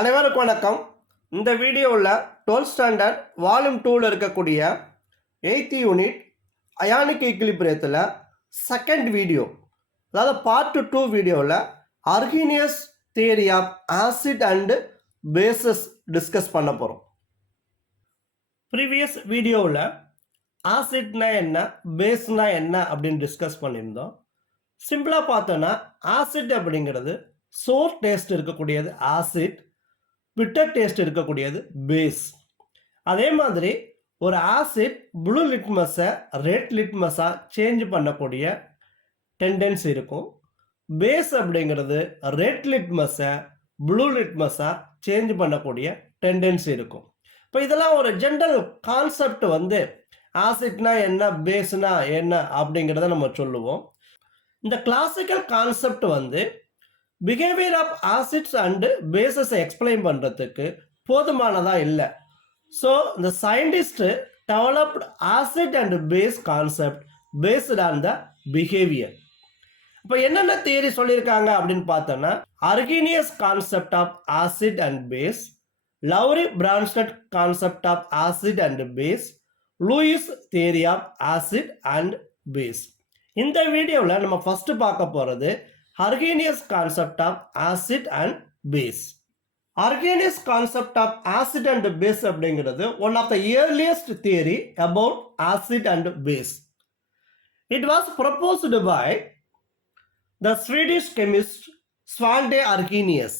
அனைவருக்கும் வணக்கம். இந்த வீடியோவில் 12th ஸ்டாண்டர்ட் வால்யூம் 2ல் இருக்கக்கூடிய 8th யூனிட் அயானிக் ஈக்லிபிரியத்தில் செகண்ட் வீடியோ, அதாவது பார்ட் 2 வீடியோவில் Arrhenius theory of acid and bases discuss பண்ண போகிறோம். ப்ரீவியஸ் வீடியோவில் ஆசிட்னா என்ன, பேஸ்னா என்ன அப்படின்னு டிஸ்கஸ் பண்ணியிருந்தோம். சிம்பிளாக பார்த்தோன்னா ஆசிட் அப்படிங்கிறது சோர் டேஸ்ட் இருக்கக்கூடியது ஆசிட், பிட்டர் டேஸ்ட் இருக்கக்கூடியது பேஸ். அதே மாதிரி ஒரு ஆசிட் ப்ளூ லிட்மஸை ரெட் லிட்மஸாக சேஞ்ச் பண்ணக்கூடிய டெண்டன்சி இருக்கும். பேஸ் அப்படிங்கிறது ரெட் லிட்மஸை ப்ளூ லிட்மஸாக சேஞ்ச் பண்ணக்கூடிய டெண்டன்சி இருக்கும். இப்போ இதெல்லாம் ஒரு ஜென்ரல் கான்செப்ட். ஆசிட்னா என்ன, பேஸ்னா என்ன அப்படிங்கிறத நம்ம சொல்லுவோம். இந்த classical concept behaviour of acids and பேசஸை எக்ஸ்பிளைன் பண்ணுறதுக்கு போதுமானதாக இல்லை. ஸோ இந்த scientist developed acid and base concept based on the behaviour. இப்போ என்னென்ன தியரி சொல்லியிருக்காங்க அப்படின்னு பார்த்தோன்னா, Arrhenius concept of acid and base, Lowry Bronsted concept of acid and base, Lewis theory of acid and base. இந்த வீடியோவில் நம்ம first பார்க்க போகிறது Arrhenius concept of acid and base. Arrhenius concept of acid and base அப்படிங்கிறது one of the earliest theory about acid and base. It was proposed by the Swedish chemist Svante Arrhenius.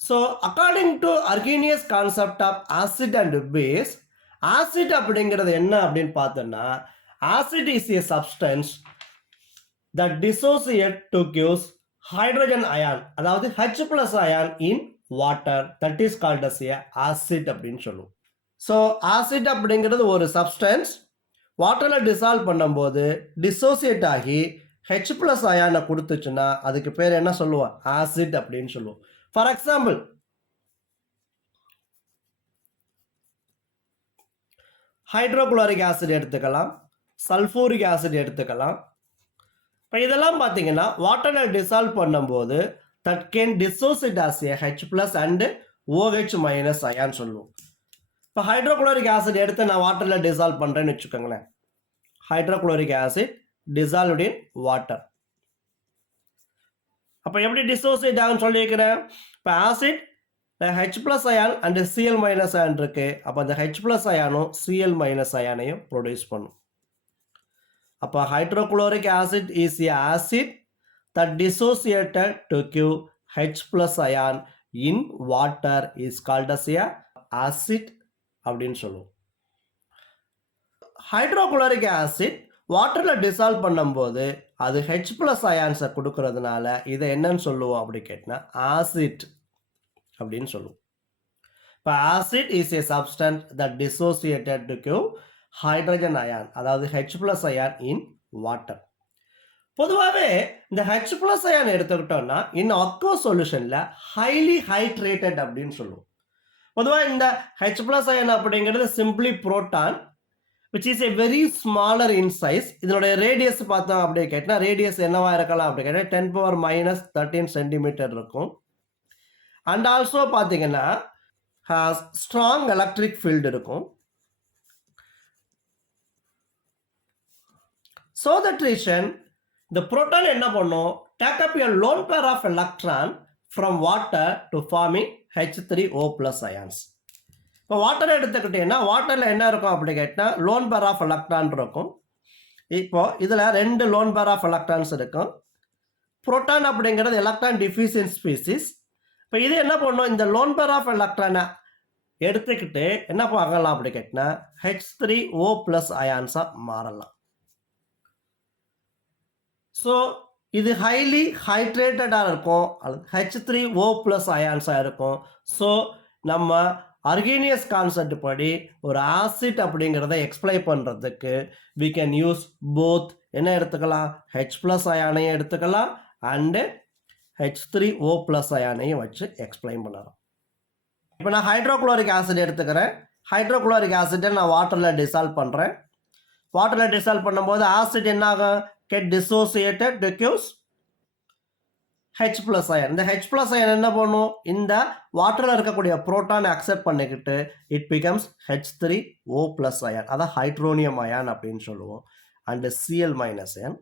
So according to Arrhenius concept of acid and base, acid அப்படிங்கிறது என்ன அப்படின்னு பார்த்தோன்னா, acid is a substance that dissociate to gives hydrogen ion, அதாவது H plus ion in water, that is called as a acid அப்படின்னு சொல்லுவோம். So acid அப்படிங்கிறது ஒரு substance வாட்டரில் டிசால்வ் பண்ணும்போது டிசோசியேட் ஆகி H plus அயானை கொடுத்துச்சுன்னா அதுக்கு பேர் என்ன சொல்லுவோம், ஆசிட் அப்படின்னு சொல்லுவோம். ஃபார் எக்ஸாம்பிள், ஹைட்ரோகுளோரிக் ஆசிட் எடுத்துக்கலாம், சல்ஃபூரிக் ஆசிட் எடுத்துக்கலாம். இப்போ இதெல்லாம் பார்த்தீங்கன்னா வாட்டரில் டிசால்வ் பண்ணும்போது that can dissociate as a H plus and OH minus அயான்னு சொல்லுவோம். இப்போ ஹைட்ரோகுளோரிக் ஆசிட் எடுத்து நான் வாட்டரில் டிசால்வ் பண்ணுறேன்னு வச்சுக்கோங்களேன். Hydrochloric acid dissolved in water. அப்போ எப்படி டிசோசியேட் ஆகுன்னு சொல்லியிருக்கிறேன். இப்போ acid H plus ion and Cl minus ion இருக்கு. அப்போ அந்த H plus அயானும் Cl மைனஸ் அயானையும் ப்ரொடியூஸ் பண்ணும். அப்போ hydrochloric acid is a acid that dissociated to give H plus ion in water is called as a acid அப்படின்னு சொல்லுவோம். Hydrochloric acid வாட்டரில் டிசால்வ் பண்ணும்போது அது H plus அயான்ஸை கொடுக்கறதுனால இதை என்னன்னு சொல்லுவோம் அப்படி கேட்டால் ஆசிட் அப்படின்னு சொல்லுவோம். இப்போ acid is a substance that dissociated to give hydrogen ion, அதாவது H plus ion in water. பொதுவாகவே இந்த H plus அயான் எடுத்துக்கிட்டோம்னா இன் அக்வா சொல்யூஷனில் ஹைலி ஹைட்ரேட்டட் அப்படின்னு சொல்லுவோம். பொதுவாக இந்த H plus அயான் அப்படிங்கிறது simply proton which is a very smaller in size. இதனுடைய ரேடியஸ் பார்த்தோம் அப்படி கேட்டால் ரேடியஸ் என்னவா இருக்கலாம் அப்படி கேட்டால் 10⁻³ சென்டிமீட்டர் இருக்கும். அண்ட் ஆல்சோ பார்த்தீங்கன்னா ஸ்ட்ராங் எலக்ட்ரிக் ஃபீல்டு இருக்கும். So that reason, the proton என்ன பண்ணும், take up a lone pair of electron from water to forming H3O plus ions. இப்போ வாட்டர் எடுத்துக்கிட்டீங்கன்னா வாட்டரில் என்ன இருக்கும் அப்படி கேட்டால் லோன் பேர் ஆஃப் எலக்ட்ரான் இருக்கும். இப்போ இதில் 2 லோன் பேர் ஆஃப் எலக்ட்ரான்ஸ் இருக்கும். புரோட்டான் அப்படிங்கிறது எலக்ட்ரான் டிஃபியூஷன் ஸ்பீசிஸ். இப்போ இது என்ன பண்ணும், இந்த லோன் பேர் ஆஃப் எலக்ட்ரானை எடுத்துக்கிட்டு என்ன பார்க்கலாம் அப்படி கேட்டால் H3O plus அயான்ஸாக மாறலாம். ஸோ இது ஹைலி ஹைட்ரேட்டடாக இருக்கும், H3O plus அயான்ஸாக இருக்கும். ஸோ நம்ம அர்ஹீனியஸ் கான்செப்ட் படி ஒரு ஆசிட் அப்படிங்கிறத எக்ஸ்பிளைன் பண்ணுறதுக்கு we can use both. என்ன எடுத்துக்கலாம், H plus அயானையும் எடுத்துக்கலாம் அண்டு H3O plus அயானையும் வச்சு எக்ஸ்பிளைன் பண்ணலாம். இப்போ நான் ஹைட்ரோகுளோரிக் ஆசிட் எடுத்துக்கிறேன். ஹைட்ரோகுளோரிக் ஆசிட்டை நான் வாட்டரில் டிசால்வ் பண்ணுறேன். வாட்டரில் டிசால்வ் பண்ணும்போது ஆசிட் என்ன ஆகும், get dissociated to gives H plus ion. இந்த H plus ion என்ன பண்ணும்? இந்த வாட்டரில் இருக்கக்கூடிய புரோட்டானை அக்செப்ட் பண்ணிக்கிட்டு it becomes H3O plus ion. அதான் ஹைட்ரோனியம் அயான் அப்படின்னு சொல்லுவோம். And Cl minus ion.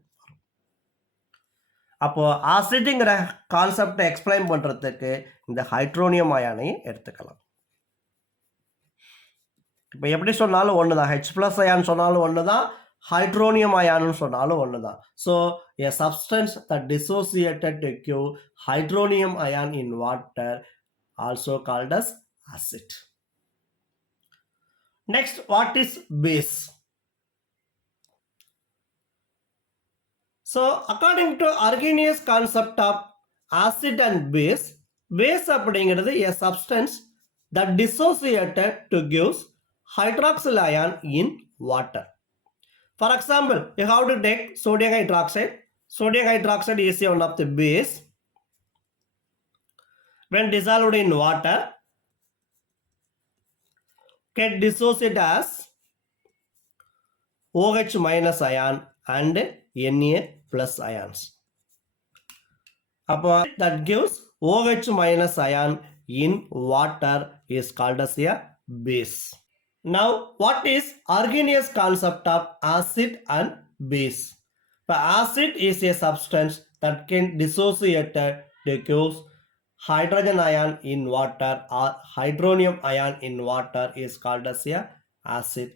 அப்போ ஆசிட்ங்கிற கான்செப்டை எக்ஸ்பிளைன் பண்ணுறதுக்கு இந்த ஹைட்ரோனியம் அயானையும் எடுத்துக்கலாம். இப்போ எப்படி சொன்னாலும் ஒன்று தான், H plus அயான் சொன்னாலும் ஒன்று தான், hydronium ion சொன்னாலும் ஒன்று தான். So a substance that dissociated to give hydronium ion in water also called as acid. Next, what is base? So according to Arrhenius concept of acid and base அப்படிங்கிறது a substance that dissociated to gives hydroxyl ion in water. For example, you have to take sodium hydroxide. Sodium hydroxide is one of the base. When dissolved in water, get dissociated as OH minus ion and Na plus ions. That gives OH minus ion in water is called as a base. Now, what is Arrhenius concept of acid and base? The acid is a substance that can dissociate to give hydrogen ion in water or hydronium ion in water is called as a acid.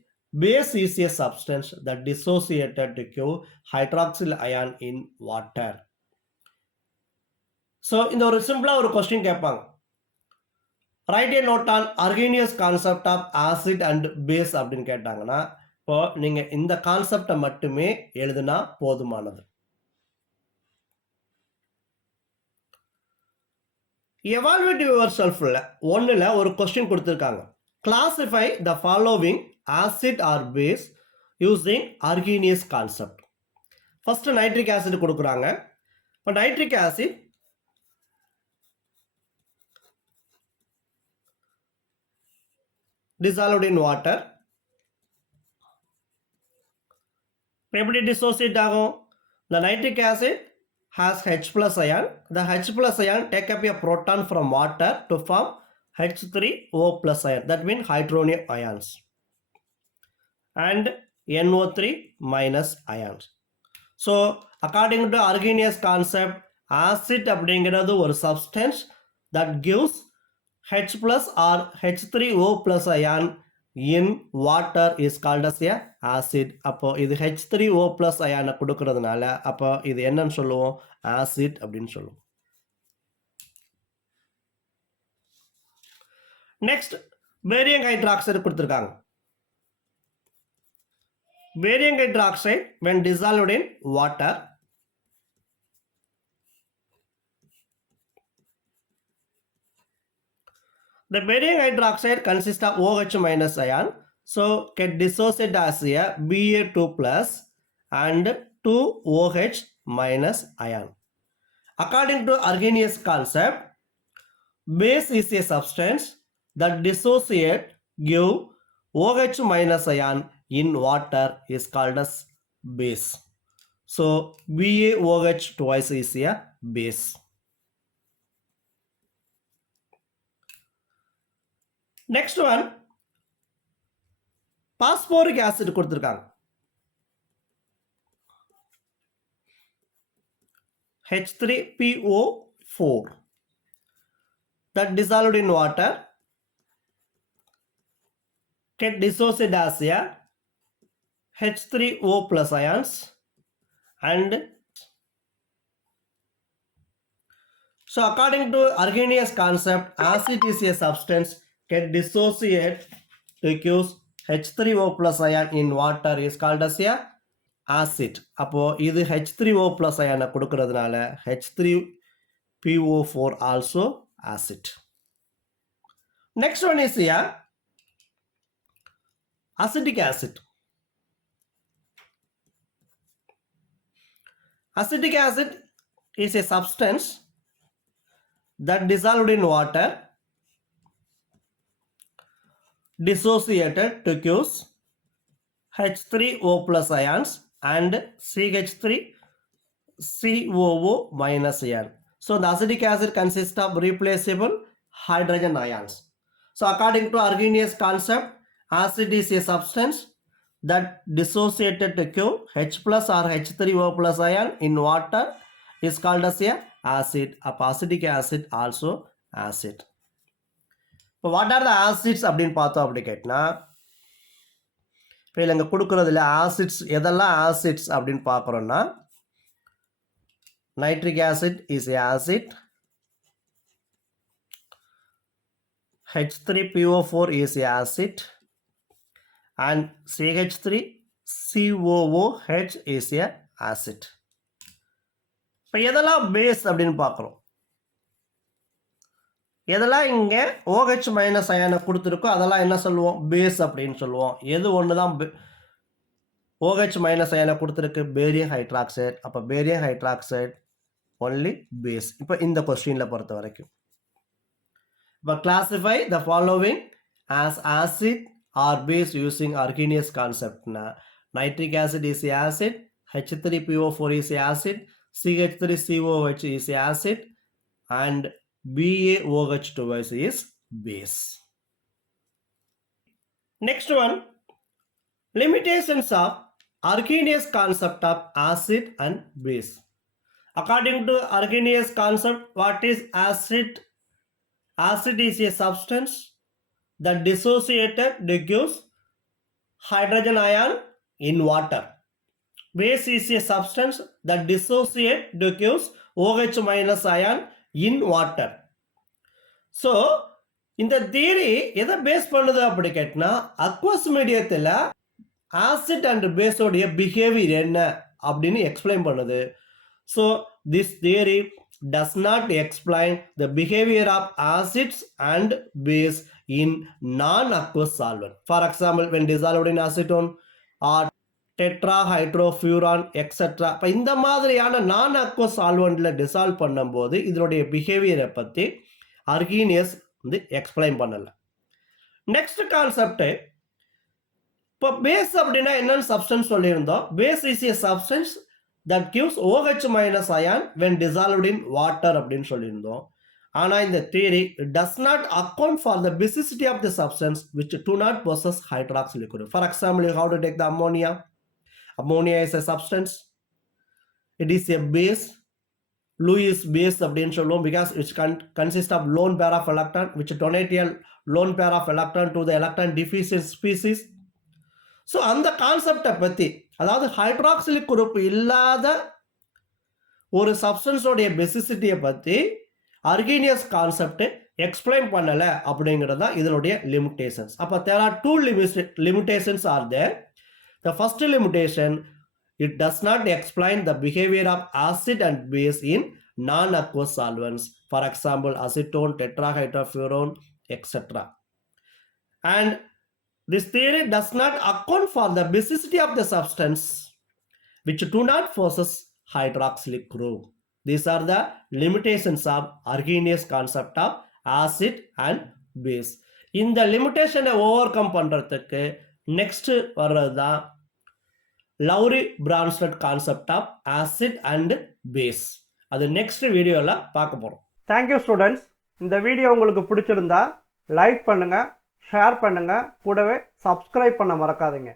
Base is a substance that dissociated to give hydroxyl ion in water. So, இந்த ஒரு சிம்பிளா ஒரு question கேட்பாங்க. Write a note on Arrhenius concept of acid and base அப்படின்னு கேட்டாங்கன்னா இப்போ நீங்கள் இந்த கான்செப்டை மட்டுமே எழுதுனா போதுமானது. எவால்வேட் யுவர் செல்ஃபில் ஒன்றில் ஒரு கொஸ்டின் கொடுத்துருக்காங்க. Classify the following acid or base using Arrhenius concept. First nitric acid கொடுக்குறாங்க. இப்போ nitric acid dissolved in water. எப்படி dissociate ஆகும்? The nitric acid has H plus ion. The H plus ion take up a proton from water to form H3O plus ion. That means hydronium ions. And NO3 minus ions. So, according to Arrhenius concept, acid அப்படிங்கிறது ஒரு substance that gives H plus or H3O plus ion in water is called as a acid. அப்போ இது H3O plus ion கொடுக்கிறதுனால அப்போ இது என்னன்னு சொல்லுவோம்? acid அப்படின்னு சொல்லுவோம். Next, barium hydroxide கொடுத்திருக்காங்க. Barium hydroxide when dissolved in water the barium hydroxide consists of OH minus ion, so get dissociated as a Ba2 plus and 2OH minus ion. According to Arrhenius concept, base is a substance that dissociate give OH minus ion in water is called as base. So BaOH twice is a base. Next one, phosphoric acid கொடுத்திருக்காங்க. H3PO4 that dissolved in water get dissociated as a H3O plus ions and so according to Arrhenius concept, acid is a substance get dissociate to give H3O plus ion in water is called as a acid. அப்போ இது H3O plus ion கொடுக்கிறதுனால H3PO4 also acid. Next one is a acetic acid. Acetic acid is a substance that dissolved in water dissociated to give H3O plus ions and CH3COO minus ion. So the acidic acid consists of replaceable hydrogen ions. So according to Arrhenius concept, acid is a substance that dissociated to Q, H plus or H3O plus ion in water is called as a acid. Acidic acid also acid. So what are the acids அப்படின்னு பார்த்தோம் அப்படி கேட்டினா இப்போ இங்கே கொடுக்குறதுல acids எதெல்லாம் acids அப்படின்னு பார்க்குறோன்னா nitric acid is a acid, H3PO4 is a acid, and CH3COOH is a acid. இப்போ எதெல்லாம் பேஸ் அப்படின்னு பார்க்குறோம். எதெல்லாம் இங்கே OH மைனஸ் அயனை கொடுத்துருக்கோ அதெல்லாம் என்ன சொல்லுவோம், பேஸ் அப்படின்னு சொல்லுவோம். எது ஒன்று தான் OH மைனஸ் அயனை கொடுத்துருக்கு, பேரியம் ஹைட்ராக்சைடு. அப்போ பேரியம் ஹைட்ராக்சைடு ஒன்லி பேஸ். இப்போ இந்த கொஸ்டினில் பொறுத்த வரைக்கும் இப்போ classify the following as acid or base using Arrhenius கான்செப்ட்னா nitric acid is a acid, H3PO4 is a acid, CH3COOH is a acid, and BaOH twice is base. Next one, limitations of Arrhenius concept of acid and base. According to Arrhenius concept, what is acid? Acid is a substance that dissociated gives hydrogen ion in water. Base is a substance that dissociate gives OH minus ion in water. So இந்த theory எதை base பண்ணுது அப்படி கேட்டினா aqueous மீடியத்தில் acid and பேஸோடைய behaviour என்ன அப்படின்னு explain பண்ணுது. So this theory does not explain the behavior of acids and base in non-aqueous solvent. For example, when dissolved in acetone or tetrahydrofuran etc. இப்போ இந்த மாதிரியான நான் அக்வஸ் சால்வெண்ட்ல டிசால்வ் பண்ணும்போது இதனுடைய பிஹேவியரை பற்றி Arrhenius வந்து எக்ஸ்பிளைன் பண்ணல. நெக்ஸ்ட் கான்செப்ட், இப்போ பேஸ் அப்படின்னா என்னன்னு சப்ஸ்டன்ஸ் சொல்லியிருந்தோம். Base is a substance that gives OH minus ion when dissolved in water அப்படின்னு சொல்லியிருந்தோம். ஆனால் இந்த theory does not account for the basicity of the substance which do not possess hydroxyl group. For example, you have to take the ammonia. Ammonia is a substance. It is a base. Lewis base அப்படின்னு சொல்லுவோம் because it consists of lone pair of electron which donate a lone pair of electron to the electron deficient species. So அந்த கான்செப்டை பற்றி, அதாவது ஹைட்ராக்சிலிக் group இல்லாத ஒரு சப்ஸ்டன்ஸோடைய பெசிசிட்டியை பற்றி Arrhenius concept explain பண்ணலை அப்படிங்கிறது தான் இதனுடைய லிமிட்டேஷன்ஸ். அப்போ there are two limitations are there. The first limitation, it does not explain the behavior of acid and base in non-aqueous solvents. For example, acetone, tetrahydrofuran, etc. And this theory does not account for the basicity of the substance which do not possess hydroxylic group. These are the limitations of Arrhenius concept of acid and base. இந்த லிமிட்டேஷனை overcome பண்ணுறதுக்கு next வர்றது தான் Lowry Bronsted concept of acid and base. அது next வீடியோவில் பார்க்க போகிறோம். Thank you students. இந்த வீடியோ உங்களுக்கு பிடிச்சிருந்தா லைக் பண்ணுங்கள், ஷேர் பண்ணுங்கள், கூடவே சப்ஸ்கிரைப் பண்ண மறக்காதீங்க.